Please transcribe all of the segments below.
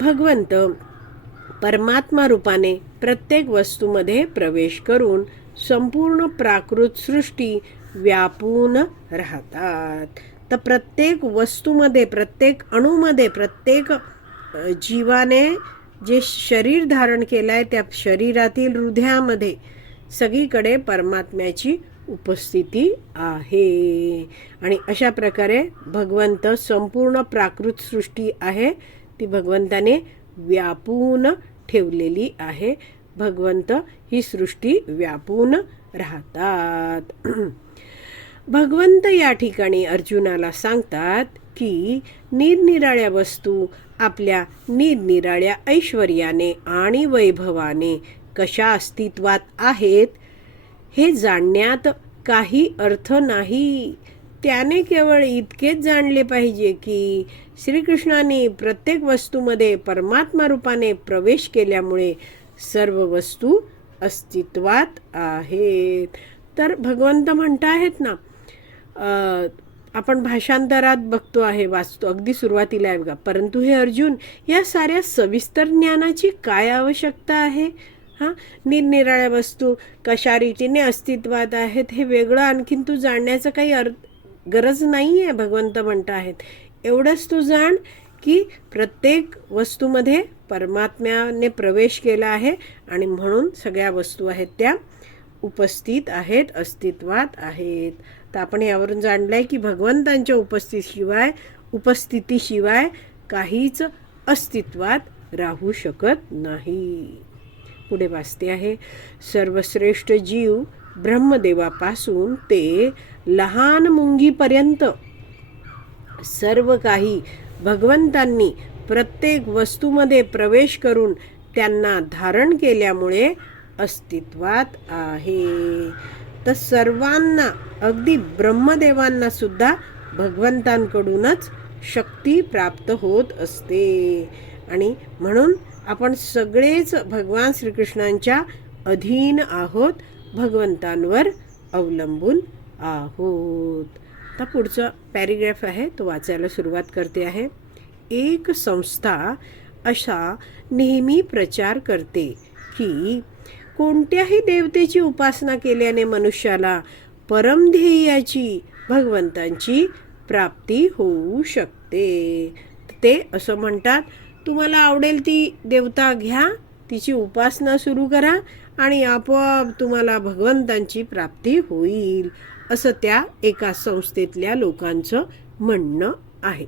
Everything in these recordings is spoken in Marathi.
भगवंत परमात्मा रूपाने प्रत्येक वस्तूमध्ये प्रवेश करून संपूर्ण प्राकृत सृष्टी व्यापून राहतात. तर प्रत्येक वस्तूमध्ये प्रत्येक अणूमध्ये प्रत्येक जीवाने जे शरीर धारण केलं आहे त्या शरीरातील हृदयामध्ये सगळीकडे परमात्म्याची उपस्थिती आहे. आणि अशा प्रकारे भगवंत संपूर्ण प्राकृत सृष्टी आहे. ती भगवंताने व्यापून ठेवलेली आहे. भगवंत ही सृष्टी व्यापून राहतात. भगवंत या ठिकाणी अर्जुनाला सांगतात की निरनिराळ्या वस्तू आपल्या निरनिराळ्या ऐश्वर्याने आणि वैभवाने कशा अस्तित्वात आहेत हे जाणण्यात काही अर्थ नाही. त्याने केवळ इतकेच जाणले पाहिजे की श्रीकृष्णाने प्रत्येक वस्तूमध्ये परमात्मा रूपाने प्रवेश केल्यामुळे सर्व वस्तू अस्तित्वात आहेत. तर भगवंत म्हणत आहेत ना आपण भाषांतरात बघतो आहे वाचतो अगदी सुरुवातीला आहे बघा. परंतु हे अर्जुन या साऱ्या सविस्तर ज्ञानाची काय आवश्यकता आहे? हां? निरनिराळ्या वस्तू कशा रीतीने अस्तित्वात आहेत हे वेगळं आणखीन तू जाणण्याचा काही अर्थ गरज नाही आहे भगवंत म्हणत आहेत. एवढंच तू जाण की प्रत्येक वस्तूमध्ये परमात्म्याने प्रवेश केला आहे आणि म्हणून सगळ्या वस्तू आहेत त्या उपस्थित आहेत अस्तित्वात आहेत. तर आपण यावरून जाणलं आहे की भगवंतांच्या उपस्थितीशिवाय उपस्थितीशिवाय काहीच अस्तित्वात राहू शकत नाही. पुढे वाचते आहे सर्वश्रेष्ठ जीव ब्रह्मदेवापासून ते लहान मुंगीपर्यंत सर्व काही भगवंतांनी प्रत्येक वस्तूमध्ये प्रवेश करून त्यांना धारण केल्यामुळे अस्तित्वात आहे. तर सर्वांना अगदी ब्रह्मदेवांना सुद्धा भगवंतांकडूनच शक्ती प्राप्त होत असते. आणि म्हणून आपण सगळेच भगवान श्रीकृष्णांच्या अधीन आहोत. भगवंतांवर अवलंबून आहोत. तर पुढचं पॅरेग्राफ आहे तो वाचायला सुरुवात करते आहे. एक संस्था अशा नेहमी प्रचार करते की कोणत्याही देवतेची उपासना केल्याने मनुष्याला परमध्येयाची भगवंतांची प्राप्ती होऊ शकते. ते असं म्हणतात तुम्हाला आवडेल ती देवता घ्या तिची उपासना सुरू करा आणि आपोआप तुम्हाला भगवंतांची प्राप्ती होईल असं त्या एका संस्थेतल्या लोकांचं म्हणणं आहे.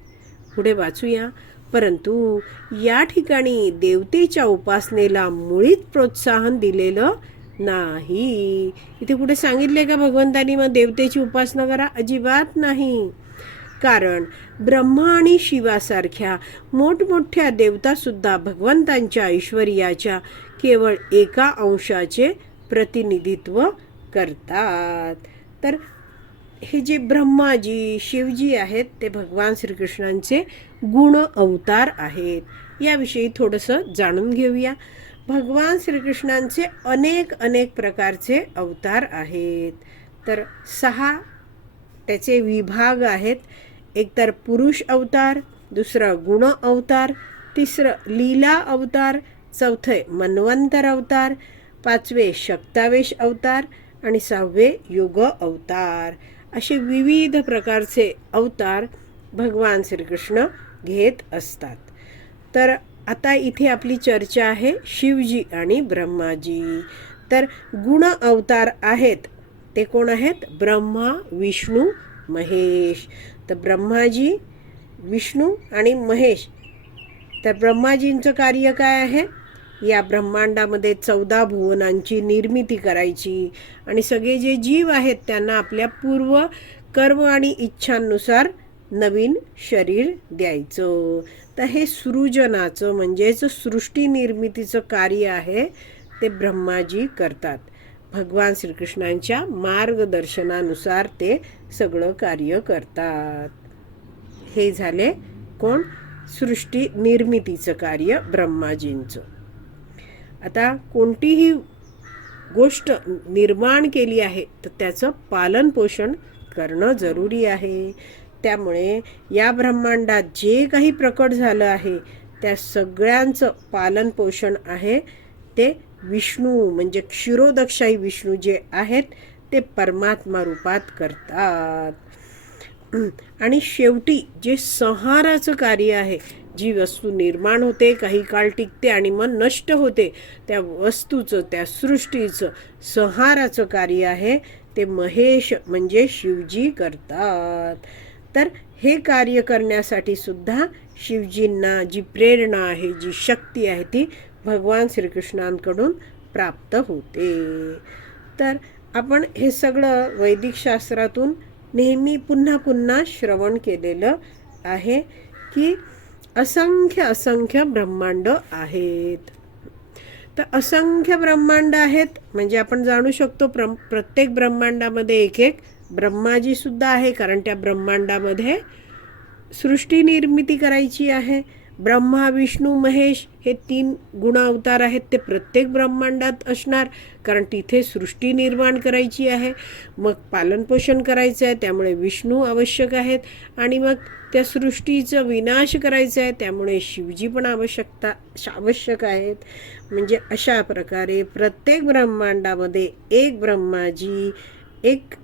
पुढे वाचूया. परंतु या ठिकाणी देवतेच्या उपासनेला मुळीच प्रोत्साहन दिलेलं नाही. इथे कुठे सांगितले का भगवंतानी मग देवतेची उपासना करा. अजिबात नाही. कारण ब्रह्मा आणि शिवासारख्या मोठमोठ्या देवतासुद्धा भगवंतांच्या ऐश्वर्याच्या केवळ एका अंशाचे प्रतिनिधित्व करतात. तर हे जे ब्रह्माजी शिवजी आहेत ते भगवान श्रीकृष्णांचे गुण अवतार आहेत. याविषयी थोडंसं जाणून घेऊया. भगवान श्रीकृष्णांचे अनेक अनेक प्रकारचे अवतार आहेत. तर सहा त्याचे विभाग आहेत. एक तर पुरुष अवतार दुसरं गुण अवतार तिसरं लीला अवतार चौथे मन्वंतर अवतार पाचवे शक्तावेश अवतार आणि सहावे युग अवतार. असे विविध प्रकारचे अवतार भगवान श्रीकृष्ण घेत असतात. तर आता इथे आपली चर्चा आहे शिवजी आणि ब्रह्माजी. तर गुण अवतार आहेत ते कोण आहेत? ब्रह्मा विष्णू महेश. तर ब्रह्माजी विष्णू आणि महेश. तर ब्रह्माजींचं कार्य काय आहे? या ब्रह्मांडामध्ये चौदा भुवनांची निर्मिती करायची. आणि सगळे जे जीव आहेत त्यांना आपल्या पूर्व कर्म आणि इच्छांनुसार नवीन शरीर द्यायचं. तर हे सृजनाचं म्हणजेच सृष्टी निर्मितीचं कार्य आहे ते ब्रह्माजी करतात. भगवान श्रीकृष्णांच्या मार्गदर्शनानुसार ते सगळं कार्य करतात. हे झाले कोण? सृष्टी निर्मितीचं कार्य ब्रह्माजींचं. आता कोणतीही गोष्ट निर्माण केली आहे तर त्याचं पालन पोषण करणं जरुरी आहे. त्यामुळे या ब्रह्मांडात जे काही प्रकट झालं आहे त्या सगळ्यांचं पालन पोषण आहे. ते विष्णू म्हणजे क्षिरोदक्षाई विष्णू जे आहेत ते परमात्मा रूपात करतात. आणि शेवटी जे संहाराचं कार्य आहे जी वस्तू निर्माण होते काही काळ टिकते आणि मग नष्ट होते त्या वस्तूचं त्या सृष्टीचं संहाराचं कार्य आहे ते महेश म्हणजे शिवजी करतात. तर हे कार्य करण्यासाठी सुद्धा शिवजींना जी प्रेरणा आहे जी शक्ती आहे ती भगवान श्रीकृष्णांकडून प्राप्त होते. तर आपण हे सगळं वैदिक शास्त्रातून नेहमी पुन्हा पुन्हा श्रवण केलेलं आहे की असंख्य असंख्य ब्रह्मांड आहेत. तर असंख्य ब्रह्मांड आहेत म्हणजे आपण जाणू शकतो प्र प्रत्येक ब्रह्मांडामध्ये एक एक ब्रह्माजीसुद्धा आहे कारण त्या ब्रह्मांडामध्ये सृष्टी निर्मिती करायची आहे. ब्रह्मा विष्णू महेश हे तीन गुण अवतार आहेत. ते प्रत्येक ब्रह्मांडात असणार कारण तिथे सृष्टी निर्माण करायची आहे. मग पालनपोषण करायचं आहे त्यामुळे विष्णू आवश्यक आहेत. आणि मग त्या सृष्टीचं विनाश करायचा आहे त्यामुळे शिवजी पण आवश्यकता आवश्यक आहेत. म्हणजे अशा प्रकारे प्रत्येक ब्रह्मांडामध्ये एक ब्रह्माजी एक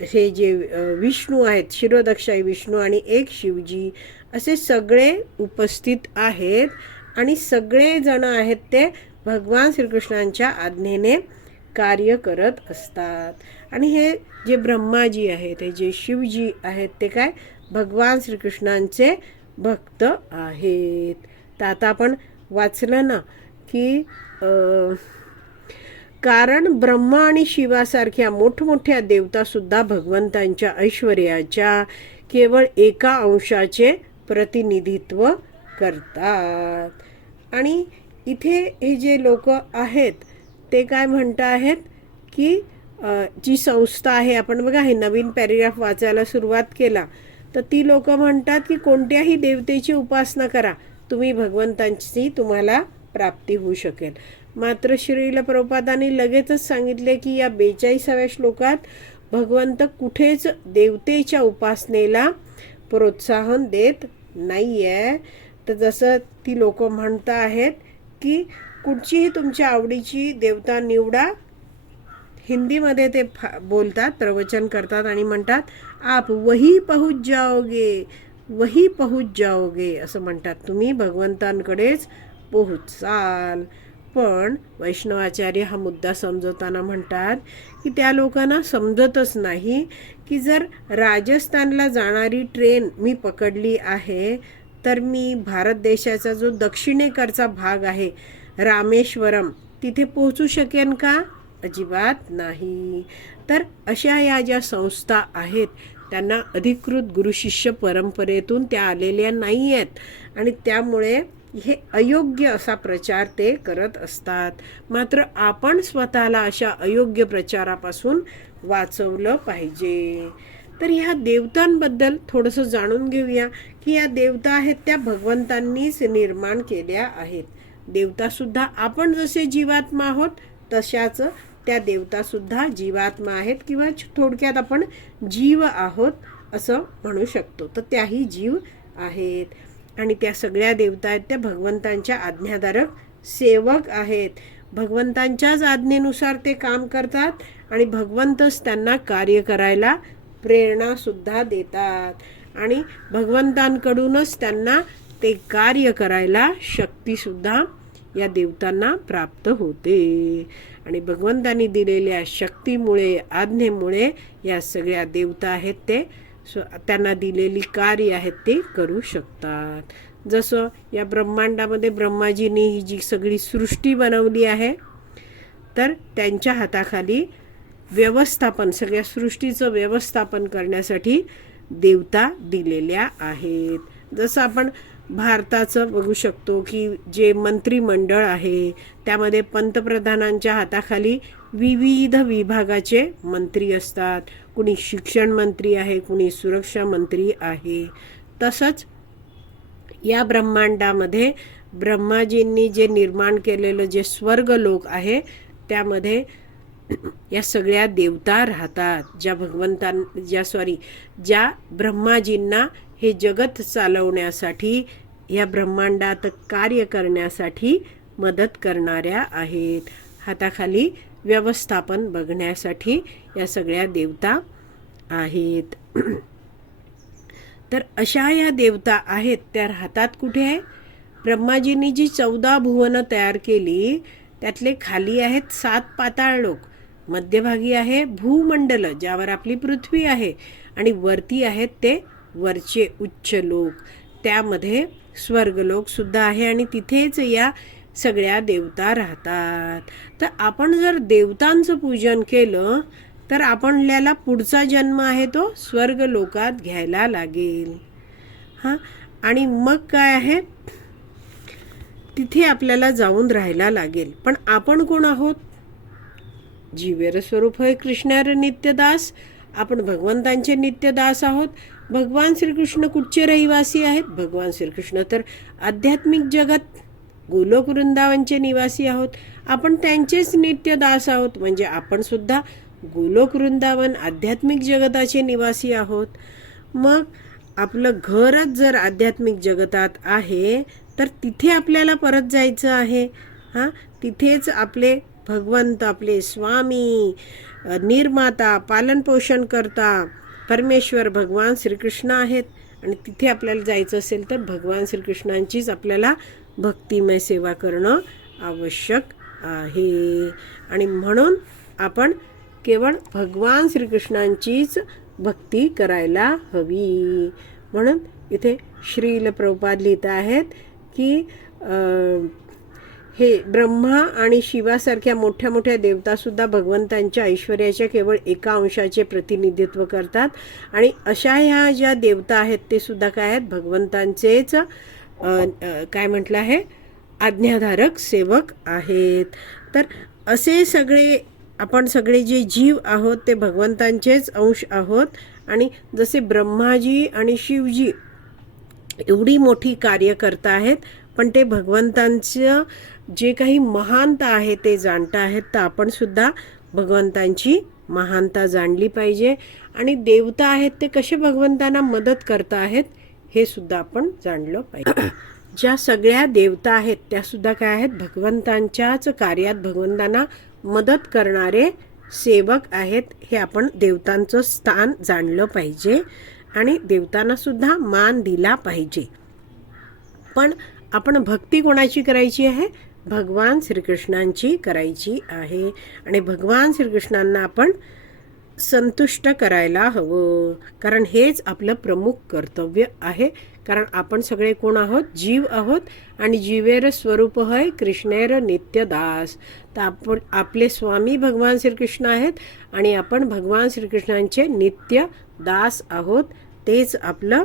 हे जे विष्णू आहेत शिरोदक्षाई विष्णू आणि एक शिवजी असे सगळे उपस्थित आहेत. आणि सगळेजण आहेत ते भगवान श्रीकृष्णांच्या आज्ञेने कार्य करत असतात. आणि हे जे ब्रह्माजी आहेत हे जे शिवजी आहेत ते काय? भगवान श्रीकृष्णांचे भक्त आहेत. तर आता आपण वाचलं ना की कारण ब्रह्मा आणि शिवासारख्या मोठमोठ्या देवतासुद्धा भगवंतांच्या ऐश्वर्याच्या केवळ एका अंशाचे प्रतिनिधित्व करतात. आणि इथे हे जे लोक आहेत ते काय म्हणत आहेत की जी संस्था आहे आपण बघा हे नवीन पॅरेग्राफ वाचायला सुरुवात केला तर ती लोक म्हणतात की कोणत्याही देवतेची उपासना करा तुम्ही भगवंतांची तुम्हाला प्राप्ती होऊ शकेल. मात्र श्रीला प्रपादाने लगेचच सांगितले की या बेचाळीसाव्या श्लोकात भगवंत कुठेच देवतेच्या उपासनेला प्रोत्साहन देत नाही आहे तर जसं ती लोक म्हणत आहेत की कुठचीही तुमच्या आवडीची देवता निवडा. हिंदीमध्ये ते फा बोलतात प्रवचन करतात आणि म्हणतात आप वही पहुच जाओगे वही पहुच जाओगे असं म्हणतात. तुम्ही भगवंतांकडेच पोहोचाल. पण वैष्णवाचार्य हा मुद्दा समजवताना म्हणतात की त्या लोकांना समजतच नाही की जर राजस्थानला जाणारी ट्रेन मी पकडली आहे तर मी भारत देशाचा जो दक्षिणेकडचा भाग आहे रामेश्वरम तिथे पोहोचू शकेन का? अजिबात नाही. तर अशा या ज्या संस्था आहेत त्यांना अधिकृत गुरुशिष्य परंपरेतून त्या आलेल्या नाही आहेत आणि त्यामुळे हे अयोग्य असा प्रचार ते करत असतात. मात्र आपण स्वतःला अशा अयोग्य प्रचारापासून वाचवलं पाहिजे. तर ह्या देवतांबद्दल थोडंसं जाणून घेऊया की या देवता आहेत त्या भगवंतांनीच निर्माण केल्या आहेत. देवतासुद्धा आपण जसे जीवात्मा आहोत तशाच त्या देवतासुद्धा जीवात्मा आहेत किंवा थोडक्यात आपण जीव आहोत असं म्हणू शकतो. तर त्याही जीव आहेत. आणि त्या सगळ्या देवता आहेत त्या भगवंतांच्या आज्ञाधारक सेवक आहेत. भगवंतांच्याच आज्ञेनुसार ते काम करतात आणि भगवंतच त्यांना कार्य करायला प्रेरणासुद्धा देतात. आणि भगवंतांकडूनच त्यांना ते कार्य करायला शक्तीसुद्धा या देवतांना प्राप्त होते. आणि भगवंतांनी दिलेल्या शक्तीमुळे आज्ञेमुळे या सगळ्या देवता आहेत ते त्यांना दिलेली कार्य आहेत ते करू शकतात. जसं या ब्रह्मांडामध्ये ब्रह्माजींनी ही जी सगळी सृष्टी बनवली आहे तर त्यांच्या हाताखाली व्यवस्थापन सगळ्या सृष्टीचं व्यवस्थापन करण्यासाठी देवता दिलेल्या आहेत. जसं आपण भारताचं बघू शकतो की जे मंत्रिमंडळ आहे त्यामध्ये पंतप्रधानांच्या हाताखाली विविध विभागाचे मंत्री असतात. कुणी शिक्षण मंत्री आहे कुणी सुरक्षा मंत्री आहे. तसंच या ब्रह्मांडामध्ये ब्रह्माजींनी जे निर्माण केलेलं जे स्वर्ग लोक आहे त्यामध्ये या सगळ्या देवता राहतात. ज्या भगवंतां ज्या सॉरी ज्या ब्रह्माजींना हे जगत चालवण्यासाठी या ब्रह्मांडात कार्य करण्यासाठी मदत करणाऱ्या आहेत. हाताखाली व्यवस्थापन बघण्यासाठी या सगळ्या देवता आहेत. तर अशा या देवता आहेत त्या राहतात कुठे? आहे ब्रह्माजींनी जी चौदा भुवनं तयार केली त्यातले खाली आहेत सात पाताळ लोक. मध्यभागी आहे भूमंडल ज्यावर आपली पृथ्वी आहे आणि वरती आहेत ते वरचे उच्च लोक. त्यामध्ये स्वर्गलोकसुद्धा आहे आणि तिथेच या सगळ्या देवता राहतात. तर आपण जर देवतांचं पूजन केलं तर आपल्याला पुढचा जन्म आहे तो स्वर्ग लोकात घ्यायला लागेल. हां? आणि मग काय आहे? तिथे आपल्याला जाऊन राहायला लागेल. पण आपण कोण आहोत? जीवेर स्वरूप होय कृष्णार नित्यदास. आपण भगवंतांचे नित्यदास आहोत. भगवान श्रीकृष्ण कुठचे रहिवासी आहेत? भगवान श्रीकृष्ण तर आध्यात्मिक जगत गोलोक वृंदावनचे निवासी आहोत. आपण त्यांचेच नित्यदास आहोत. म्हणजे आपण सुद्धा गोलोक वृंदावन आध्यात्मिक जगताचे निवासी आहोत. मग आपलं घरच जर आध्यात्मिक जगतात आहे तर तिथे आपल्याला परत जायचं आहे. हां? तिथेच आपले भगवंत आपले स्वामी निर्माता पालनपोषण करता परमेश्वर भगवान श्रीकृष्ण आहेत. आणि तिथे आपल्याला जायचं असेल तर भगवान श्रीकृष्णांचीच आपल्याला भक्तिमय सेवा करणं आवश्यक आहे. आणि म्हणून आपण केवळ भगवान श्रीकृष्णांचीच भक्ती करायला हवी. म्हणून इथे श्रील प्रभुपाद लिहित आहेत की हे ब्रह्मा आणि शिवासारख्या मोठ्या मोठ्या देवतासुद्धा भगवंतांच्या ऐश्वर्याच्या केवळ एका अंशाचे प्रतिनिधित्व करतात. आणि अशा ह्या ज्या देवता आहेत ते सुद्धा काय आहेत? भगवंतांचेच काय म्हटलं आहे? आज्ञाधारक सेवक आहेत. तर असे सगळे आपण सगळे जे जीव आहोत ते भगवंतांचेच अंश आहोत. आणि जसे ब्रह्माजी आणि शिवजी एवढी मोठी कार्य करता आहेत पण ते भगवंतांचं जे काही महानता आहे ते जाणता आहेत तर आपण सुद्धा भगवंतांची महानता जाणली पाहिजे. आणि देवता आहेत ते कसे भगवंतांना मदत करता आहेत हे सुद्धा आपण जाणलं पाहिजे. ज्या सगळ्या देवता आहेत त्या सुद्धा काय आहेत? भगवंतांच्याच कार्यात भगवंतांना मदत करणारे सेवक आहेत हे आपण देवतांचं स्थान जाणलं पाहिजे. आणि देवतांना सुद्धा मान दिला पाहिजे. पण आपण भक्ती कोणाची करायची आहे? भगवान श्रीकृष्णांची करायची आहे आणि भगवान श्रीकृष्णांना आपण संतुष्ट करायला हवं. कारण हेच आपलं प्रमुख कर्तव्य आहे. कारण आपण सगळे कोण आहोत? जीव आहोत आणि जीवेर स्वरूप होय कृष्णेर नित्यदास. तर आपण आपले स्वामी भगवान श्रीकृष्ण आहेत आणि आपण भगवान श्रीकृष्णांचे नित्य दास आहोत. तेच आपलं